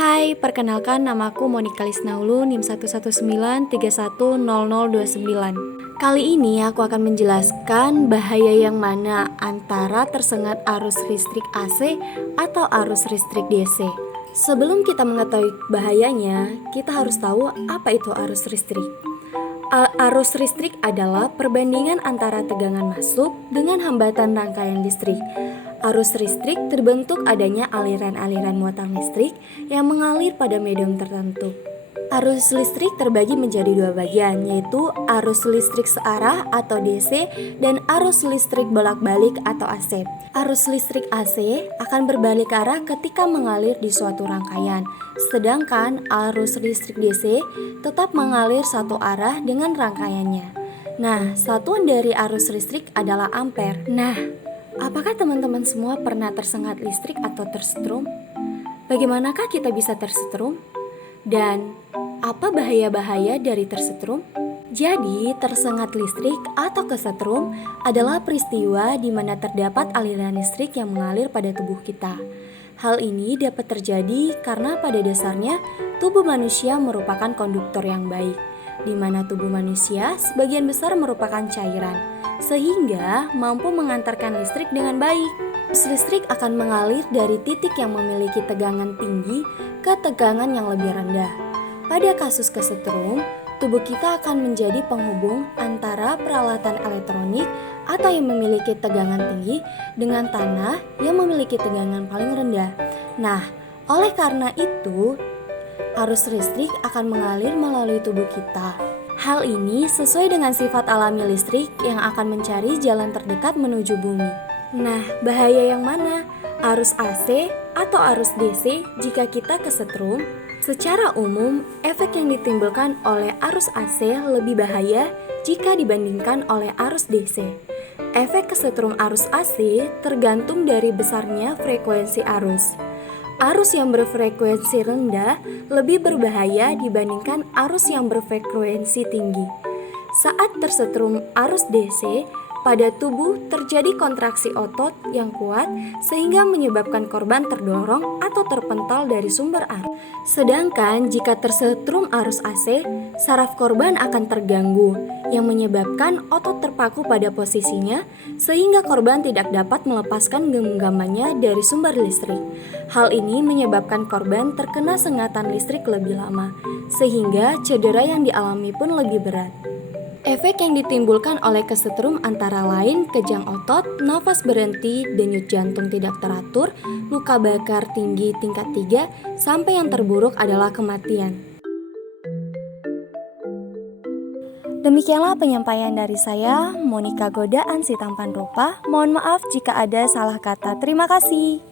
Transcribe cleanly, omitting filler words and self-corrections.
Hai, perkenalkan namaku Monica Lisnaulu, NIM 119310029. Kali ini aku akan menjelaskan bahaya yang mana antara tersengat arus listrik AC atau arus listrik DC. Sebelum kita mengetahui bahayanya, kita harus tahu apa itu arus listrik. Arus listrik adalah perbandingan antara tegangan masuk dengan hambatan rangkaian listrik. Arus listrik terbentuk adanya aliran-aliran muatan listrik yang mengalir pada medium tertentu. Arus listrik terbagi menjadi dua bagian, yaitu arus listrik searah atau DC dan arus listrik bolak-balik atau AC. Arus listrik AC akan berbalik arah ketika mengalir di suatu rangkaian, sedangkan arus listrik DC tetap mengalir satu arah dengan rangkaiannya. Nah, satuan dari arus listrik adalah ampere. Nah, apakah teman-teman semua pernah tersengat listrik atau tersetrum? Bagaimanakah kita bisa tersetrum? Dan apa bahaya-bahaya dari tersetrum? Jadi, tersengat listrik atau kesetrum adalah peristiwa di mana terdapat aliran listrik yang mengalir pada tubuh kita. Hal ini dapat terjadi karena pada dasarnya tubuh manusia merupakan konduktor yang baik, di mana tubuh manusia sebagian besar merupakan cairan, sehingga mampu mengantarkan listrik dengan baik. Arus listrik akan mengalir dari titik yang memiliki tegangan tinggi ke tegangan yang lebih rendah. Pada kasus kesetrum, tubuh kita akan menjadi penghubung antara peralatan elektronik atau yang memiliki tegangan tinggi dengan tanah yang memiliki tegangan paling rendah. Nah, oleh karena itu, arus listrik akan mengalir melalui tubuh kita. Hal ini sesuai dengan sifat alami listrik yang akan mencari jalan terdekat menuju bumi. Nah, bahaya yang mana? Arus AC atau arus DC jika kita kesetrum? Secara umum, efek yang ditimbulkan oleh arus AC lebih bahaya jika dibandingkan oleh arus DC. Efek kesetrum arus AC tergantung dari besarnya frekuensi arus. Arus yang berfrekuensi rendah lebih berbahaya dibandingkan arus yang berfrekuensi tinggi. Saat tersetrum arus DC, pada tubuh terjadi kontraksi otot yang kuat sehingga menyebabkan korban terdorong atau terpental dari sumber arus. Sedangkan jika tersetrum arus AC, saraf korban akan terganggu yang menyebabkan otot terpaku pada posisinya sehingga korban tidak dapat melepaskan genggamannya dari sumber listrik. Hal ini menyebabkan korban terkena sengatan listrik lebih lama sehingga cedera yang dialami pun lebih berat. Efek yang ditimbulkan oleh kesetrum antara lain kejang otot, nafas berhenti, denyut jantung tidak teratur, luka bakar tinggi tingkat 3, sampai yang terburuk adalah kematian. Demikianlah penyampaian dari saya, Monica Godaan si tampan rupa. Mohon maaf jika ada salah kata. Terima kasih.